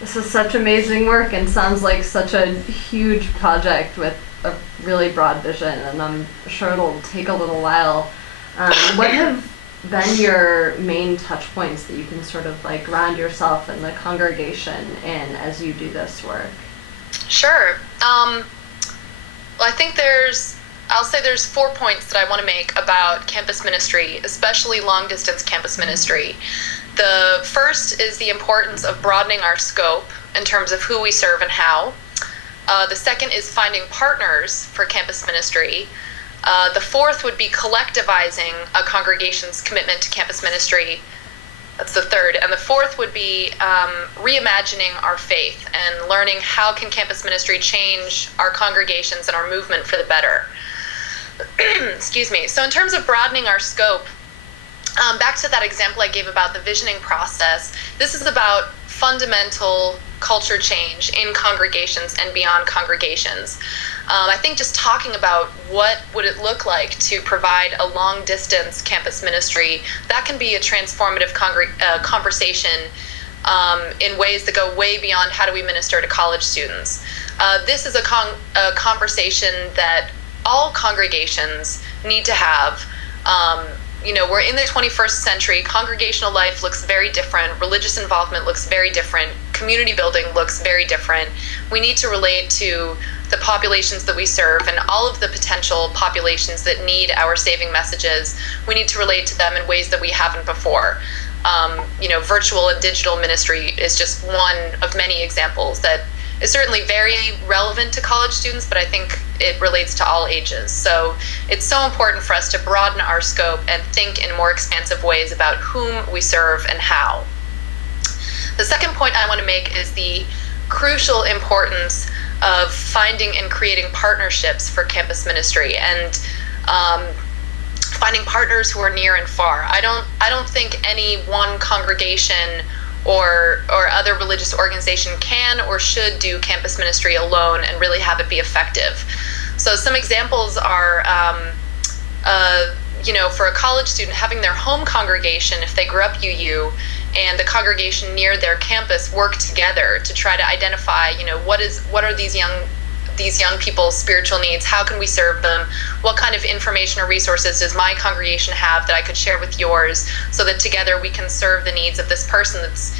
This is such amazing work and sounds like such a huge project with a really broad vision, and I'm sure it'll take a little while. What have been your main touch points that you can sort of like ground yourself and the congregation in as you do this work? Sure. Well, I think I'll say there's 4 points that I want to make about campus ministry, especially long distance campus ministry. The first is the importance of broadening our scope in terms of who we serve and how. The second is finding partners for campus ministry. The fourth would be collectivizing a congregation's commitment to campus ministry. That's the third. And the fourth would be reimagining our faith and learning how can campus ministry change our congregations and our movement for the better. Excuse me. So in terms of broadening our scope, back to that example I gave about the visioning process, this is about fundamental culture change in congregations and beyond congregations. I think just talking about what would it look like to provide a long distance campus ministry, that can be a transformative conversation in ways that go way beyond how do we minister to college students. This is a conversation that all congregations need to have. We're in the 21st century. Congregational life looks very different. Religious involvement looks very different. Community building looks very different. We need to relate to the populations that we serve and all of the potential populations that need our saving messages. We need to relate to them in ways that we haven't before. Virtual and digital ministry is just one of many examples that is certainly very relevant to college students, but I think it relates to all ages. So it's so important for us to broaden our scope and think in more expansive ways about whom we serve and how. The second point I want to make is the crucial importance of finding and creating partnerships for campus ministry and finding partners who are near and far. I don't think any one congregation or other religious organization can or should do campus ministry alone and really have it be effective. So some examples are, for a college student, having their home congregation, if they grew up UU, and the congregation near their campus work together to try to identify, what are these young people's spiritual needs? How can we serve them? What kind of information or resources does my congregation have that I could share with yours, so that together we can serve the needs of this person that's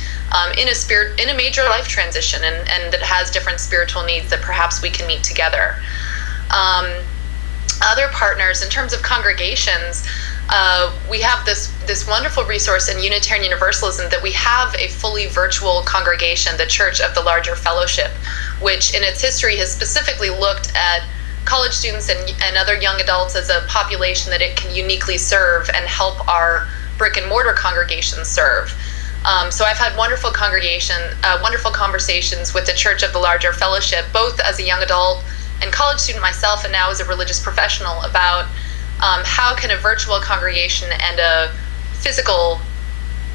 in a major life transition and that has different spiritual needs that perhaps we can meet together. Other partners, in terms of congregations, we have this wonderful resource in Unitarian Universalism that we have a fully virtual congregation, the Church of the Larger Fellowship, which in its history has specifically looked at college students and other young adults as a population that it can uniquely serve and help our brick and mortar congregations serve. So I've had wonderful conversations with the Church of the Larger Fellowship, both as a young adult and college student myself, and now as a religious professional, about how can a virtual congregation and a physical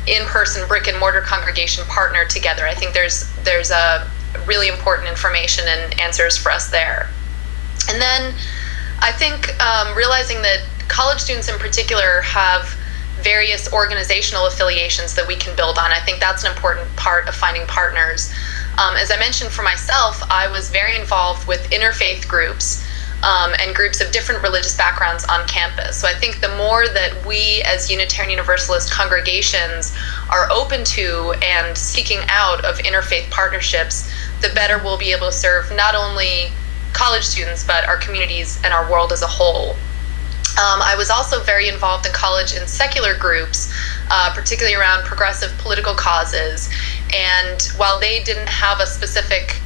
in-person brick and mortar congregation partner together. I think there's a really important information and answers for us there. And then I think realizing that college students in particular have various organizational affiliations that we can build on. I think that's an important part of finding partners. As I mentioned, for myself, I was very involved with interfaith groups and groups of different religious backgrounds on campus. So I think the more that we as Unitarian Universalist congregations are open to and seeking out of interfaith partnerships, the better we'll be able to serve not only college students, but our communities and our world as a whole. I was also very involved in college in secular groups, particularly around progressive political causes. And while they didn't have a specific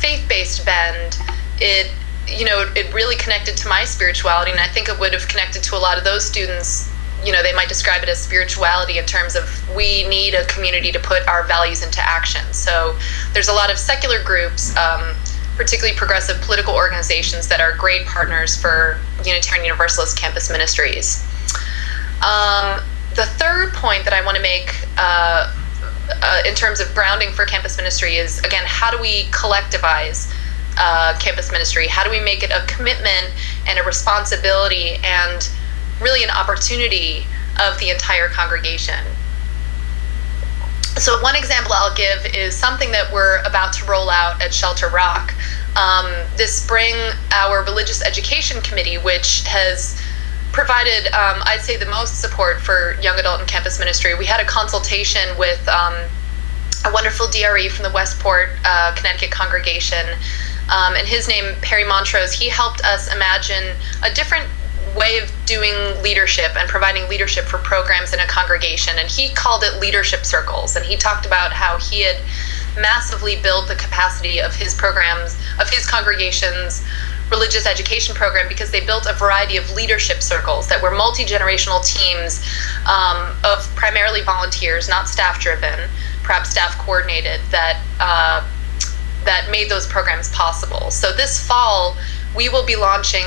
faith-based bend, it really connected to my spirituality, and I think it would have connected to a lot of those students. They might describe it as spirituality in terms of we need a community to put our values into action. So there's a lot of secular groups, particularly progressive political organizations, that are great partners for Unitarian Universalist campus ministries. The third point that I want to make in terms of grounding for campus ministry is, again, how do we collectivize campus ministry? How do we make it a commitment and a responsibility and really an opportunity of the entire congregation? So one example I'll give is something that we're about to roll out at Shelter Rock. This spring, our religious education committee, which has provided, I'd say, the most support for young adult and campus ministry. We had a consultation with a wonderful DRE from the Westport, Connecticut congregation, and his name, Perry Montrose. He helped us imagine a different way of doing leadership and providing leadership for programs in a congregation, and he called it leadership circles. And he talked about how he had massively built the capacity of his programs, of his congregation's religious education program, because they built a variety of leadership circles that were multi-generational teams of primarily volunteers, not staff driven, perhaps staff coordinated, that made those programs possible. So this fall we will be launching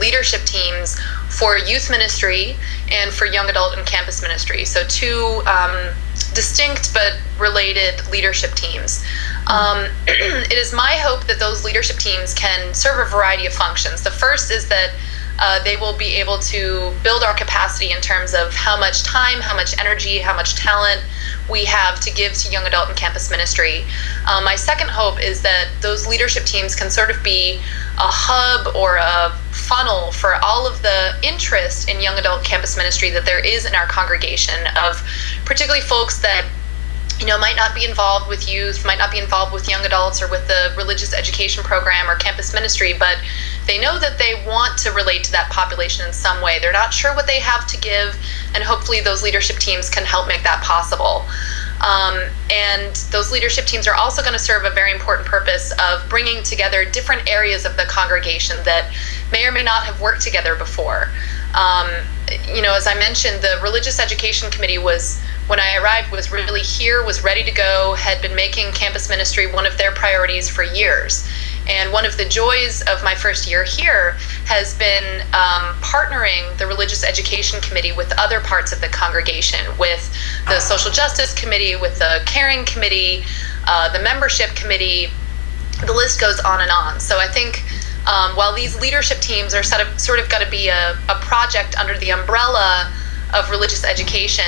leadership teams for youth ministry and for young adult and campus ministry. So two distinct but related leadership teams. It is my hope that those leadership teams can serve a variety of functions. The first is that they will be able to build our capacity in terms of how much time, how much energy, how much talent we have to give to young adult and campus ministry. My second hope is that those leadership teams can sort of be a hub or a funnel for all of the interest in young adult campus ministry that there is in our congregation, of particularly folks that might not be involved with youth, might not be involved with young adults or with the religious education program or campus ministry, but they know that they want to relate to that population in some way. They're not sure what they have to give, and hopefully those leadership teams can help make that possible. And those leadership teams are also going to serve a very important purpose of bringing together different areas of the congregation that may or may not have worked together before. As I mentioned, the religious education committee when I arrived, was really here, was ready to go, had been making campus ministry one of their priorities for years. And one of the joys of my first year here has been partnering the religious education committee with other parts of the congregation, with the social justice committee, with the caring committee, the membership committee. The list goes on and on. So I think while these leadership teams are sort of going to be a project under the umbrella of religious education,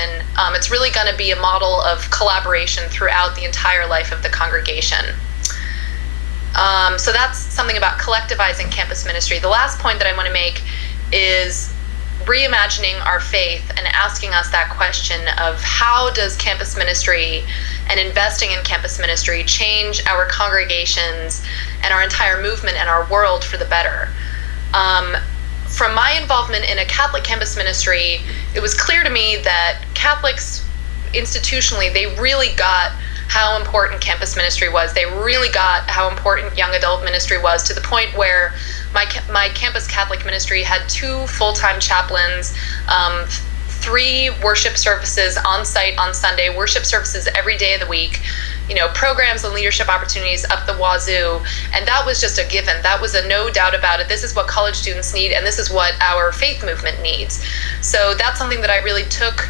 it's really going to be a model of collaboration throughout the entire life of the congregation. So that's something about collectivizing campus ministry. The last point that I want to make is reimagining our faith and asking us that question of how does campus ministry and investing in campus ministry change our congregations and our entire movement and our world for the better. From my involvement in a Catholic campus ministry, it was clear to me that Catholics institutionally, they really got how important campus ministry was. They really got how important young adult ministry was, to the point where my campus Catholic ministry had 2 full-time chaplains, 3 worship services on site on Sunday, worship services every day of the week, programs and leadership opportunities up the wazoo. And that was just a given. That was a no doubt about it. This is what college students need, and this is what our faith movement needs. So that's something that I really took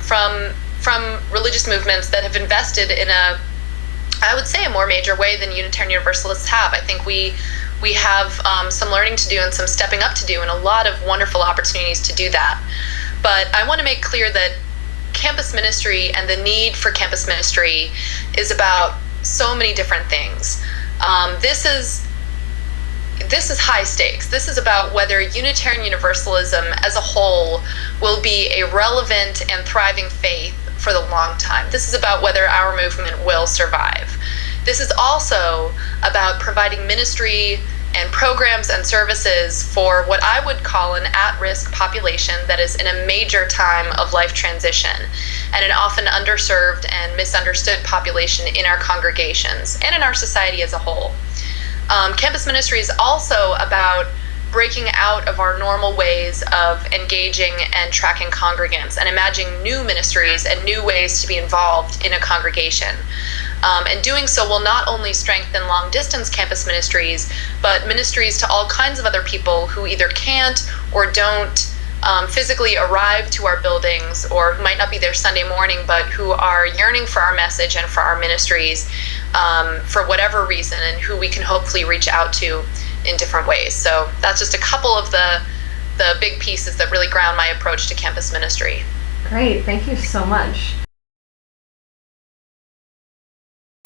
from religious movements that have invested in I would say, a more major way than Unitarian Universalists have. I think we have some learning to do and some stepping up to do, and a lot of wonderful opportunities to do that. But I want to make clear that campus ministry and the need for campus ministry is about so many different things. This is high stakes. This is about whether Unitarian Universalism as a whole will be a relevant and thriving faith for the long time. This is about whether our movement will survive. This is also about providing ministry and programs and services for what I would call an at-risk population that is in a major time of life transition, and an often underserved and misunderstood population in our congregations and in our society as a whole. Campus ministry is also about breaking out of our normal ways of engaging and tracking congregants and imagining new ministries and new ways to be involved in a congregation. And doing so will not only strengthen long-distance campus ministries, but ministries to all kinds of other people who either can't or don't physically arrive to our buildings, or who might not be there Sunday morning, but who are yearning for our message and for our ministries for whatever reason, and who we can hopefully reach out to in different ways. So that's just a couple of the big pieces that really ground my approach to campus ministry. Great. Thank you so much.